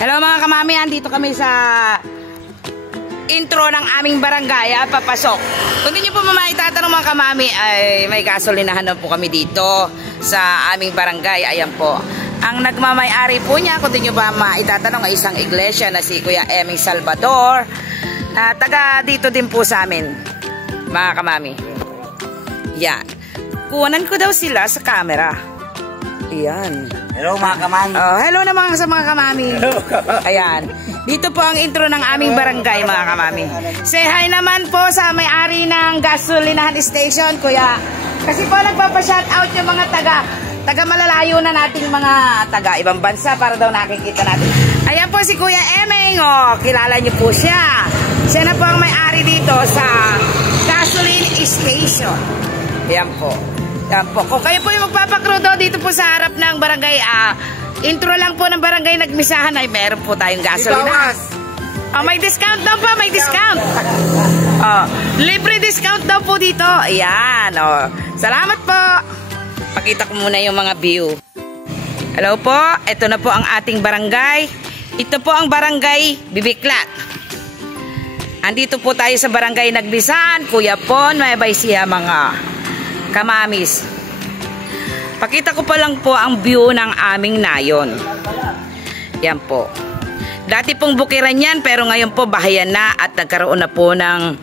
Hello mga kamami, andito kami sa intro ng aming barangay at papasok. Kung hindi nyo po maitatanong mga kamami, ay may gasolinahan na po kami dito sa aming barangay. Ayan po. Ang nagmamay-ari po niya, kung hindi nyo ba maitatanong, ay isang iglesia na si Kuya Eming Salvador. Na taga dito din po sa amin, mga kamami. Yan. Kuhanan ko daw sila sa camera. Ayan. Hello mga kamami. Oh, hello naman sa mga kamami. Ayan. Dito po ang intro ng aming barangay mga kamami. Say hi naman po sa may-ari ng gasolinahan station, Kuya. Kasi po nagpapa-shout out yung mga taga malalayo na nating mga taga ibang bansa para daw nakikita natin. Ayan po si Kuya Eming. Oh, kilala niyo po siya. Siya na po ang may-ari dito sa gasoline station. Ayan po. Yan po. Kung kayo po yung magpapakrudo dito po sa harap ng barangay, intro lang po ng barangay Nagmisahan ay meron po tayong gasolina. Oh, may discount daw po, may discount. Oh, libre discount daw po dito. Ayan, oh. Salamat po. Pakita ko muna yung mga view. Hello po, ito na po ang ating barangay. Ito po ang barangay Bibiklat. Andito po tayo sa barangay Nagmisahan, Kuya Pon, Nueva Ecija mga kamamis. Pakita ko pa lang po ang view ng aming nayon. Yan po. Dati pong bukiran yan, pero ngayon po bahayan na at nagkaroon na po ng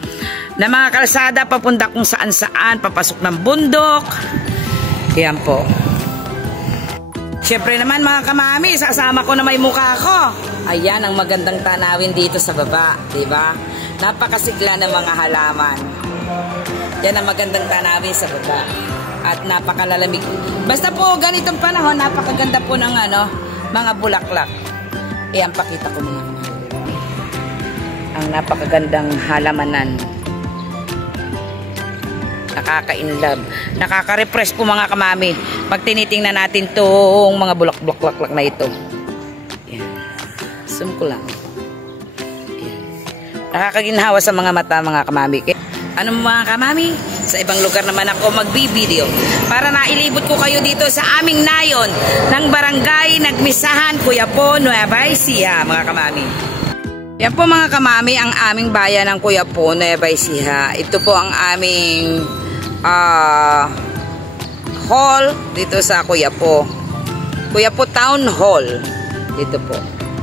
mga kalsada papunta kung saan saan, papasok ng bundok. Yan po. Siyempre naman mga kamami, sasama ko na may mukha ko. Ayan ang magandang tanawin dito sa baba, diba? Napakasigla ng mga halaman. Yan ang magandang tanawin sa baba. At napakalalamig. Basta po ganitong panahon, napakaganda po ng mga bulaklak. Ayan, pakita ko mga ang napakagandang halamanan. Nakaka-inlove. Nakaka-refresh po mga kamami. Pag tinitingnan natin itong mga bulaklak na ito. Ayan. Zoom ko lang. Ayan. Nakakaginhawa sa mga mata mga kamami. Ano mga kamami? Sa ibang lugar naman ako magbibideo para nailibot ko kayo dito sa aming nayon ng barangay Nagmisahan, Kuya Pon, Nueva Ecija, mga kamami. Yan po mga kamami ang aming bayan ng Kuya Pon, Nueva Ecija. Ito po ang aming hall dito sa Kuya Po. Kuya Po Town Hall. Dito po.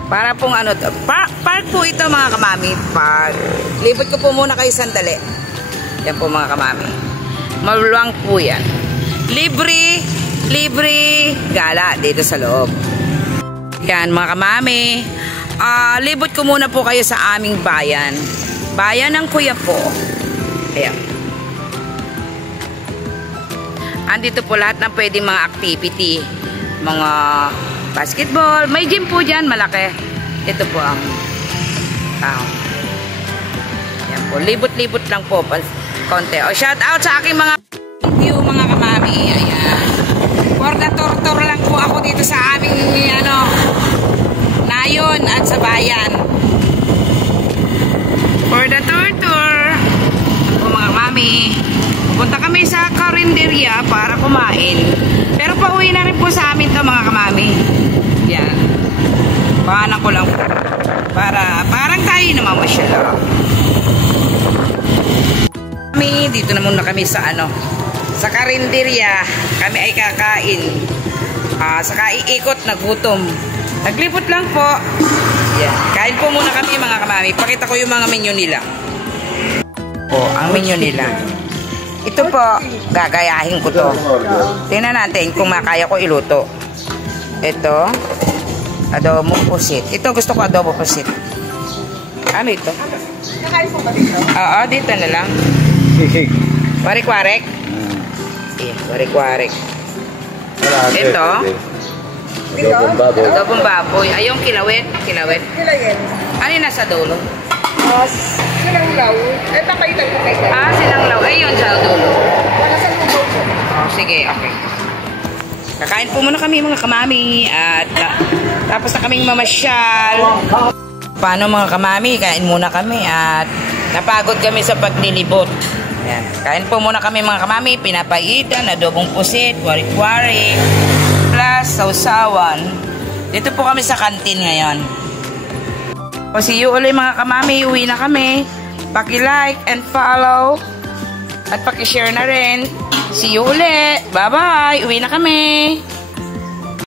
Para pong park po ito mga kamami. Park. Libot ko po muna kayo sandali. Yan po mga kamami. Maluwang po yan. Libre gala dito sa loob. Yan mga kamami. Libot ko muna po kayo sa aming bayan. Bayan ng Kuya Po. Ayan. Andito po lahat ng pwedeng mga activity. Mga basketball. May gym po dyan, malaki. Ito po ang town. Yan po. Libot-libot lang po. Konti. O, shout out sa aking mga view mga kamami. Ayan. For the tour lang po ako dito sa aming nayon at sa bayan. For the tour. O mga kamami. Punta kami sa Carinderia para kumain. Pero pauwi na rin po sa amin to mga kamami. Yan. Pahanan ko lang po. Parang tayo namamasyal. Dito na muna kami sa sa Carinderia. Kami ay kakain. Saka iikot, nagutom. Naglipot lang po. Yan. Kain po muna kami mga kamami. Pakita ko yung mga menu nila. Ang menu nila. Ito po, gagayahin ko to. Tingnan natin kung makaya ko iluto. Ito, adobo pusit. Ito gusto ko adobo pusit. Ano ito? Nakain po ba dito? Oo, dito na lang. Warik-warik. Warik-warik. Ito. Adobong baboy. Ay, yung kilawit. Kilawit. Ano yung nasa dulo? Sinanglaw. Ito kayo nagpapay. Sinanglaw. Ay, yun sa dulo. Sige, okay. Kakain po muna kami mga kamami. At tapos na kaming mamasyal. Paano mga kamami? Kain muna kami. At napagod kami sa paglilibot. Ayan. Kain po muna kami mga kamami. Pinapaitan, adobong pusit, warik-warik, plus sausawan. Dito po kami sa kantin ngayon. O see you ulit mga kamami. Uwi na kami. Paki-like and follow. At paki-share na rin. See you ulit. Bye-bye. Uwi na kami.